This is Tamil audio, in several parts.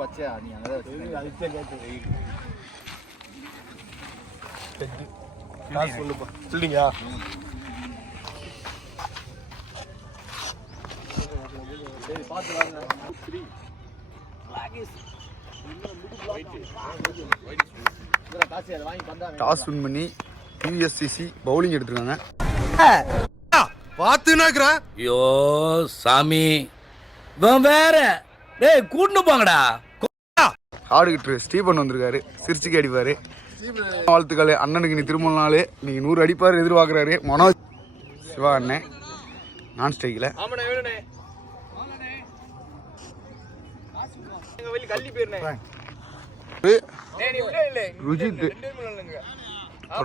பச்சையா நீ சொல்லுங்க. டாஸ் வின் பண்ணி யூஎஸ்சிசி பவுலிங் எடுத்துருக்காங்க. பாத்துனாக்குறா. ஐயோ சாமி வேற டேய் கூட்டு போங்கடா. ஆடுகிட்டு ஸ்டீபன் வந்திருக்காரு, சிரிச்சுக்கு அடிப்பாரு. வாழ்த்துக்கள் அண்ணனுக்கு, நீ திரும்ப நாள் நீங்க 100 அடிப்பாரு எதிர்பார்க்குறாரு மனோஜ். சிவா அண்ணன் நான் ஸ்ட்ரைக்கில் ருஜித்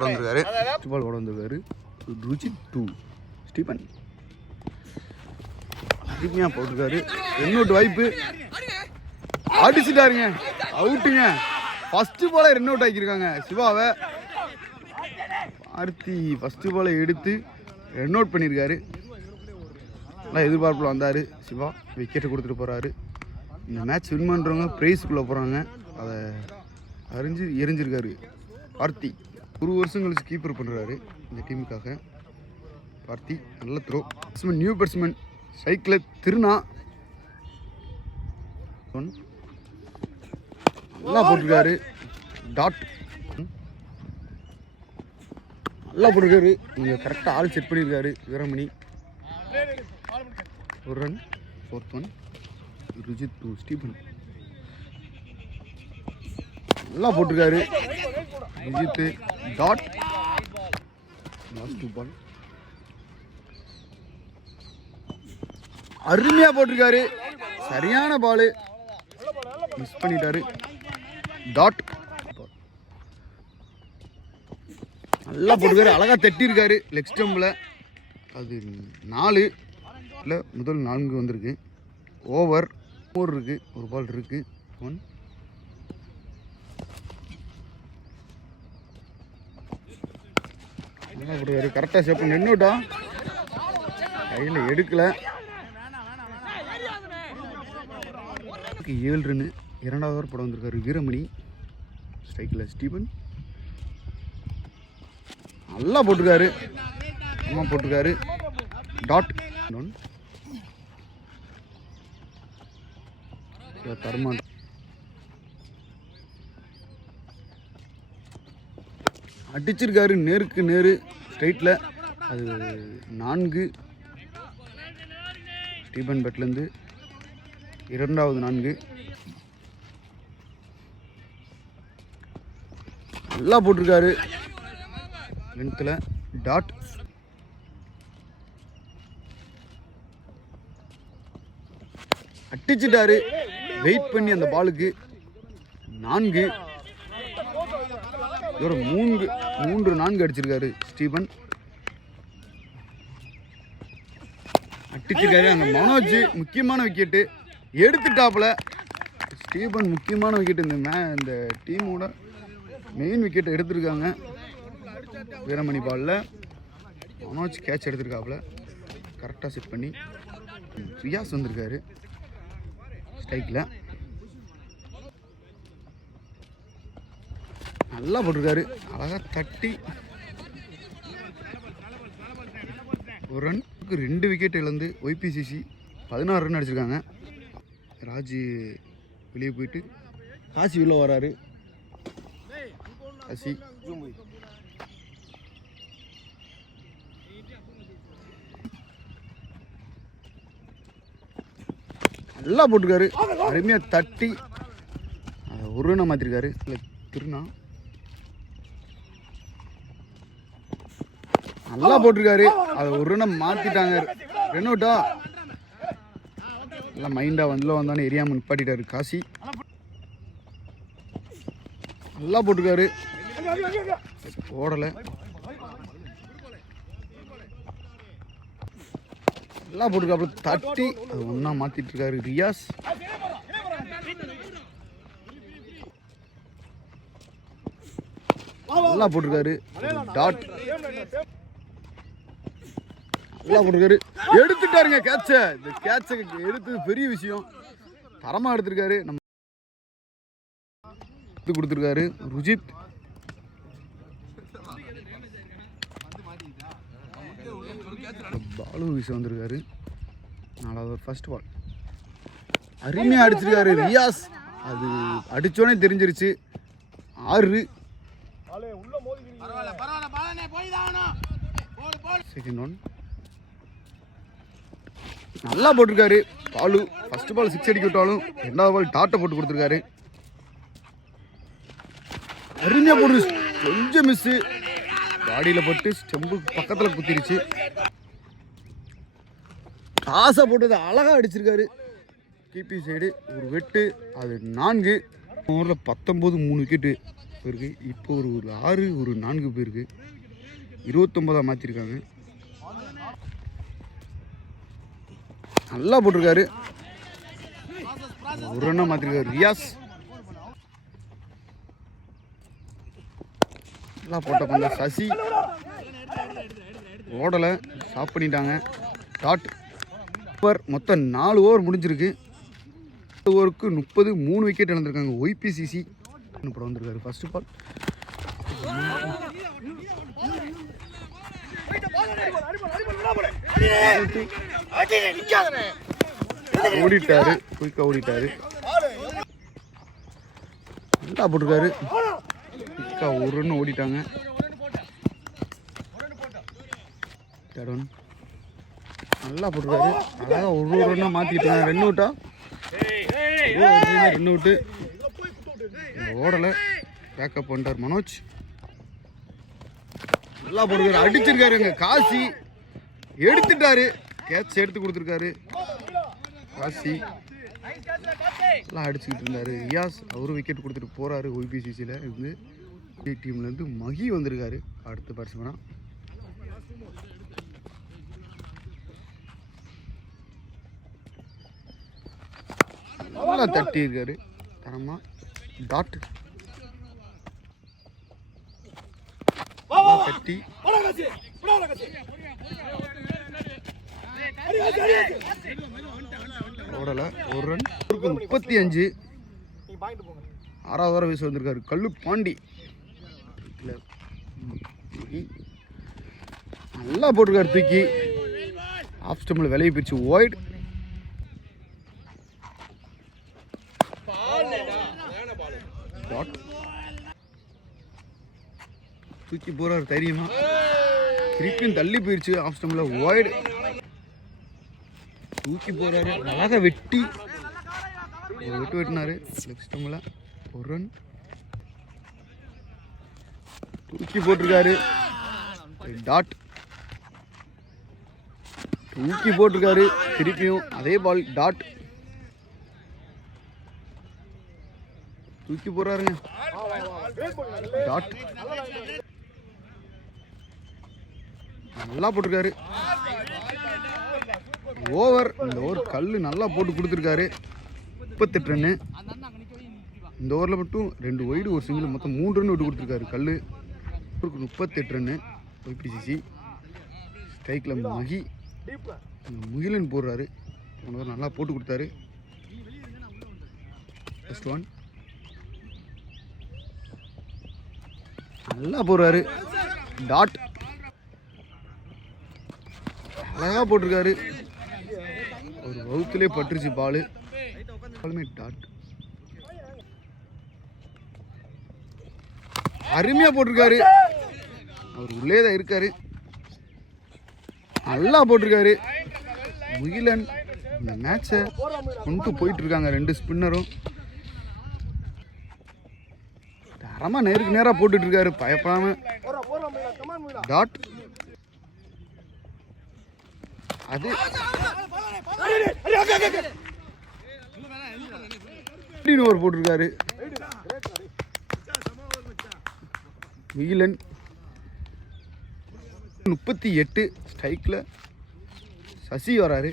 கொண்டு ருஜித் 2 ஸ்டீபன் அருமையாக போட்டிருக்காரு. ரெண்டு வாய்ப்பு அடிச்சுட்டாருங்க, அவுட்டுங்க. ஃபர்ஸ்ட் பால ரன் அவுட் ஆக்கியிருக்காங்க சிவாவை. ஆர்த்தி ஃபர்ஸ்ட் பாலை எடுத்து ரன் அவுட் பண்ணியிருக்காரு. நல்லா எதிர்பார்ப்பில் வந்தார் சிவா, விக்கெட்டை கொடுத்துட்டு போகிறாரு. இந்த மேட்ச் வின் பண்ணுறவங்க ப்ரைஸுக்குள்ளே போகிறாங்க, அதை எரிஞ்சிருக்காரு ஆர்த்தி. 1 வருஷம் கழிச்சு கீப்பர் பண்ணுறாரு இந்த டீமுக்காக. பார்த்தி நல்ல த்ரோ. நியூ பேட்ஸ்மேன் சைக்கிள் திருநா நல்லா போட்டிருக்காரு. டாட் நல்லா போட்டிருக்காரு. இங்கே கரெக்டாக ஆள் செட் பண்ணியிருக்காரு Veeramani. 1 run 4th one. Rujith 2 Stephen நல்லா போட்டிருக்காரு. ருஜித் டாட் லாஸ்ட் 2 பால் அருமையாக போட்டிருக்காரு. சரியான பாலு மிஸ் பண்ணிட்டாரு. டாட் நல்லா போட்டிருக்காரு, அழகாக தட்டியிருக்காரு லெக் ஸ்டம்பில். அது 4 இல்லை முதல் 4 வந்திருக்கு. ஓவர் 4 இருக்கு, 1 பால் இருக்கு. 1 நல்லா போட்டிருக்காரு, கரெக்டாக சேப் பண்ணி நின்றுட்டா, கையில் எடுக்கல. 7 ரன்னு. 2வது ஓவர் படம் வந்திருக்காரு வீரமணி. ஸ்ட்ரைக்கில் ஸ்டீபன் நல்லா போட்டிருக்காரு, அம்மா போட்டிருக்காரு. டாட் தர்மா அடிச்சிருக்காரு நேருக்கு நேரு ஸ்ட்ரைட்டில். அது 4 ஸ்டீபன் பேட்லேருந்து 2வது 4. நல்லா போட்டிருக்காரு லென்த்தில். டாட் அடிச்சிட்டாரு, வெயிட் பண்ணி அந்த பாலுக்கு. 4 ஒரு 3-4 அடிச்சிருக்காரு ஸ்டீபன். அடிச்சிருக்காரு. அந்த மனோஜ் முக்கியமான விக்கெட்டு எடுத்துட்டாப்புல. ஸ்டீபன் முக்கியமான விக்கெட், இந்த டீமோட மெயின் விக்கெட்டை எடுத்திருக்காங்க. வீரமணி பாலில் மனோஜ் கேட்ச் எடுத்திருக்காப்புல, கரெக்டாக செட் பண்ணி. ரியாஸ் வந்திருக்காரு ஸ்ட்ரைக்கில், நல்லா போட்டிருக்காரு, அழகாக தட்டி. 1 ரன்னுக்கு 2 விக்கெட் இழந்து ஒய்பிசிசி 16 ரன் அடிச்சிருக்காங்க. ராஜு வெளியே போயிட்டு காசி உள்ள வராரு. காசி நல்லா போட்டிருக்காரு, அருமையாக தட்டி 1 ரன்னை மாற்றிருக்காரு. திருநா நல்லா போட்டிருக்காரு, அதை 1 ரன்னை மாற்றிட்டாங்க. ரன் அவுட்டா நல்லா மைண்டாக வந்தானே எரியாமல் நிப்பாட்டிட்டாரு காசி. நல்லா போட்டிருக்காரு, ஓடலை. நல்லா போட்டிருக்காப்புல தட்டி அது 1-ஆ மாற்றிட்டு இருக்காரு ரியாஸ். நல்லா போட்டிருக்காரு. டாட் நல்லா போட்டிருக்காரு, எடுத்துட்டாருங்க கேட்சை. இந்த கேட்சை எடுத்தது பெரிய விஷயம், தரமாக எடுத்திருக்காரு. நம்ம கொடுத்துருக்காரு ருஜித். பாலு வீச வந்திருக்காரு. 4வது ஃபர்ஸ்ட் பால் அருமையாக அடிச்சிருக்காரு ரியாஸ். அது அடிச்சோடனே தெரிஞ்சிருச்சு. 6. செகண்ட் ஒன் நல்லா போட்டிருக்காரு பாலு. ஃபர்ஸ்ட் பால் 6 அடிக்க விட்டாலும் 2வது பால் டாட்டை போட்டு கொடுத்துருக்காரு. அருமையாக போட்டு கொஞ்சம் மிஸ்ஸு, பாடியில் போட்டு ஸ்டெம்பு பக்கத்தில் குத்திருச்சு. காசை போட்டது அழகாக அடிச்சிருக்காரு. கிபி சைடு ஒரு வெட்டு, அது 4. ஓவரில் 19 3 விக்கெட்டு போயிருக்கு. இப்போ ஒரு 6 ஒரு 4 போயிருக்கு. 29 மாற்றிருக்காங்க. நல்லா போட்டிருக்காரு. ஒரு ரன்னா மாற்றிருக்காரு ரியாஸ். நல்லா போட்ட பந்த சசி ஓடலை, ஸ்டாப் பண்ணிட்டாங்க. Dot over. மொத்தம் 4 ஓவர் முடிஞ்சிருக்கு. ஓவருக்கு 30 3 விக்கெட் இழந்திருக்காங்க. ஒய்பிசிசி படம் வந்திருக்காரு. ஃபர்ஸ்ட் பால் ஓடிட்டாரு, குயிக்காக ஓடிட்டாரு. நல்லா போட்டிருக்காரு. குயிக்காக ஒரு ரன் ஓடிட்டாங்க. நல்லா போட்டிருக்காரு. அழகாக ஒரு ரன்னாக மாற்றிக்கிட்டாங்க. 2 அவுட்டா, 2 அவுட்டு. ஓடலை, பேக்கப் பண்ணிட்டார் மனோஜ். நல்லா போட்டிருக்காரு, அடிச்சிருக்காருங்க. காசி எடுத்துட்டாரு, கேட்ச் எடுத்து கொடுத்துருக்காரு. காசி நல்லா அடிச்சுக்கிட்டு இருந்தார். ரியாஸ் அவரும் விக்கெட் கொடுத்துட்டு போகிறாரு. ஒய்பிசிசியில் இருந்து டீம்லேருந்து மகி வந்திருக்காரு அடுத்த பேட்ஸ்மேனாக. நல்லா தட்டி இருக்காரு தரமா. டாட் தட்டி ஓடலை, ஒரு ரன். 35. 6வது ஓவர் வீச வந்திருக்காரு கல்லு பாண்டி. நல்லா போட்டிருக்காரு தூக்கி. ஆஃப் ஸ்டம்பில் விலையை பிரிச்சு ஒயிட். தூக்கி போறாரு தைரியமா. திருப்பியும் தள்ளி போயிடுச்சு. ஆஃப் ஸ்டம்பில் ஒயிட். தூக்கி போறாரு, அழகாக வெட்டி வெட்டினாரு. லெஃப்ட் ஸ்டம்பில் ஒரு ரன். தூக்கி போட்டிருக்காரு. டாட் தூக்கி போட்டிருக்காரு. திருப்பியும் அதே பால். டாட் தூக்கி போறாருங்க. டாட் நல்லா போட்டிருக்காரு. ஓவர். இந்த ஓவர் கல்லு நல்லா போட்டு கொடுத்துருக்காரு. 38 ரன்னு. இந்த ஓவரில் மட்டும் 2 ஒய்டு ஒரு சிங்கிள், மொத்தம் 3 ரன் விட்டு கொடுத்துருக்காரு கல்லு. 38 ரன்னு. ஒய்பிசிசி ஸ்ட்ரைக்கில் மகி முகிலன் போடுறாரு. நல்லா போட்டு கொடுத்தாரு. ஃபர்ஸ்ட் ஒன் நல்லா போடுறாரு. டாட் அழகாக போட்டிருக்காரு. ஒரு வகுத்திலே பட்டுருச்சு பாலு. டாட் அருமையாக போட்டிருக்காரு. அவர் உள்ளே தான் இருக்காரு. நல்லா போட்டிருக்காரு. முகிலன் இந்த மேட்சை கொண்டு போயிட்டு இருக்காங்க 2 ஸ்பின்னரும். தரமாக நேருக்கு நேராக போட்டுட்டு இருக்காரு பயப்படாம. டாட் அது ஓவர் போட்டிருக்காரு. முகிலன் 38 ஸ்ட்ரைக்கில் சசி வராரு.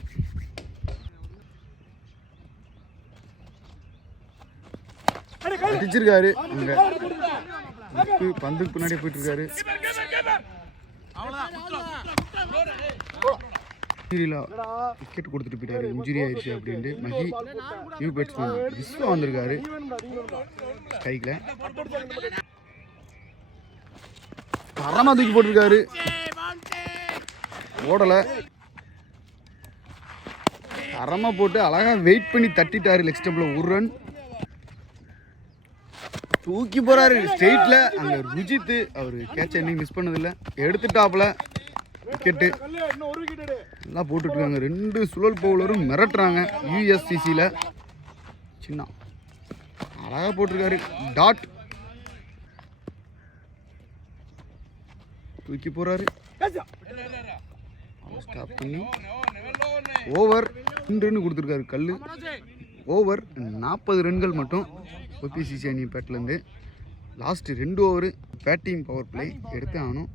அடிச்சிருக்காரு. அங்க பந்துக்கு பின்னாடி போயிட்டு இருக்காரு. சீரியலா விக்கெட் கொடுத்துட்டு போயிட்டாரு, இன்ஜுரி ஆயிடுச்சு அப்படின்ட்டு. மஹி நியூ பேட்ஸ்மேன் விஸ்வா வந்திருக்காரு ஸ்ட்ரைக்கில். தரமாக தூக்கி போட்டிருக்காரு, ஓடலை. தரமாக போட்டு அழகாக வெயிட் பண்ணி தட்டிட்டாரு லெக் ஸ்டம்பில். ஒரு ரன் தூக்கி போகிறாரு ஸ்ட்ரெயிட்டில். அங்கே ருஜித்து அவர் கேட்ச் என்னைக்கு மிஸ் பண்ணதில்லை, எடுத்துட்டாப்புல விக்கெட்டு. நல்லா போட்டுட்ருக்காங்க. 2 சுழல் பவுலரும் மிரட்டுறாங்க யூஎஸ்சிசியில். சின்ன அழகாக போட்டிருக்காரு, டாட் தூக்கி போகிறாரு. ஸ்டாப் பண்ணி ஓவர் 2 ரன் கொடுத்துருக்காரு கல். ஓவர் 40 ரன்கள் மட்டும் ஒபிசிசி அணி பேட்லேருந்து. Last 2 over batting power play எடுத்து ஆகணும்.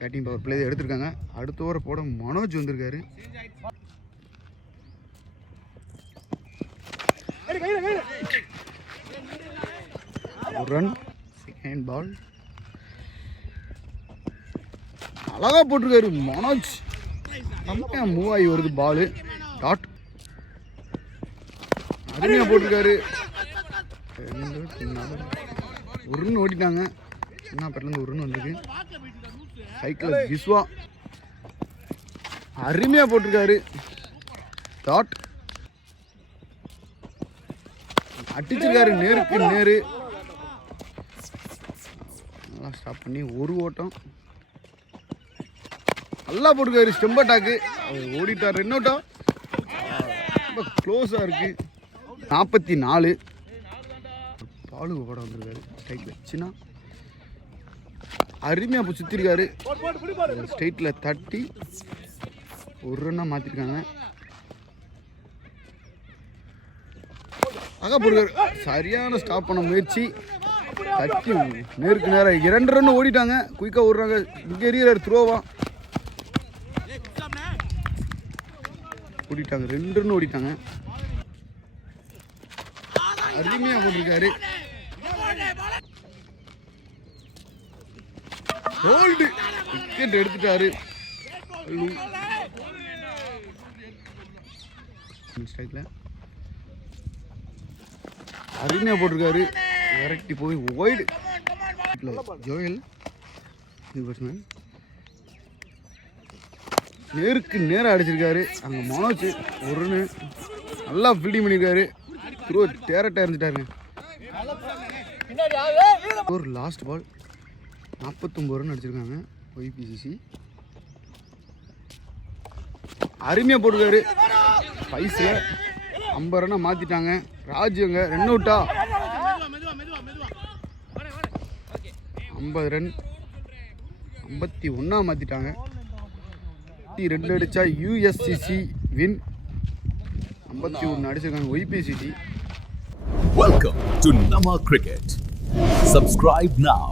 பேட்டிங் பவர் பிளே எடுத்திருக்காங்க. அடுத்த ஓவரை போட மனோஜ் வந்திருக்காரு. ஒரு ரன், செகண்ட் பால். அழகாக போட்டிருக்காரு மனோஜ். செம்மையாக மூவ் ஆகி வருது பாலு. டாட் அருமையாக போட்டிருக்காரு. 1 ரன் ஓட்டிட்டாங்க. சின்ன பேட்லேருந்து 1 ரன் வந்திருக்கு. சைக்கிள் விஸ்வா அருமையாக போட்டிருக்காரு. டாட் அடிச்சிருக்காரு நேருக்கு நேரு. நல்லா ஸ்டாப் பண்ணி ஒரு ஓட்டம் நல்லா போட்டிருக்காரு. Stumper dog ஓடிட்டார். ரன் அவுட்டா ரொம்ப க்ளோஸாக இருக்குது. 44 பாலு ஓட வந்திருக்காரு ஸ்ட்ரைக்கில். சின்ன அருமையாக இப்போ சுற்றிருக்காரு. ஸ்ட்ரைட்டில் தட்டி 1 ரன்னாக மாற்றிருக்காங்க. அழகாக போடுறாரு. சரியான ஸ்டாப் பண்ண முயற்சி. தட்டி நேருக்கு நேரம் 2 ரன் ஓடிட்டாங்க. குயிக்காக ஓடுறாங்க. இங்கே எறிகிறார் த்ரோவா. ஓடிட்டாங்க, 2 ரன் ஓடிட்டாங்க. அருமையாக போட்டிருக்காரு. ஹோல்டு விக்கெட் எடுத்துட்டாரு. ஸ்ட்ரைக்கில் அருமையாக போட்டிருக்காரு. விரட்டி போய் ஒய்டு. ஜோயல் பேட்ஸ்மேன் நேருக்கு நேராக அடிச்சிருக்காரு. அங்கே மனோஜ் 1 ரன்னு நல்லா ஃபீல்டிங் பண்ணியிருக்காரு. த்ரோ டேரக்டாக இருந்துட்டாருங்க. ஒரு லாஸ்ட் பால் 49 ரன் அடிச்சிருக்காங்க ஒய்பிசிசி. அருமையாக போட்டிருக்காரு. பைஸில் 50 ரன்னாக மாற்றிட்டாங்க. ராஜுங்க ரன் அவுட்டா 50 ரன் 51 மாற்றிட்டாங்க. 2 அடித்தா யூஎஸ்சிசி வின். 51 அடிச்சிருக்காங்க ஒய்பிசிசி. Welcome to Nama Cricket. Subscribe now.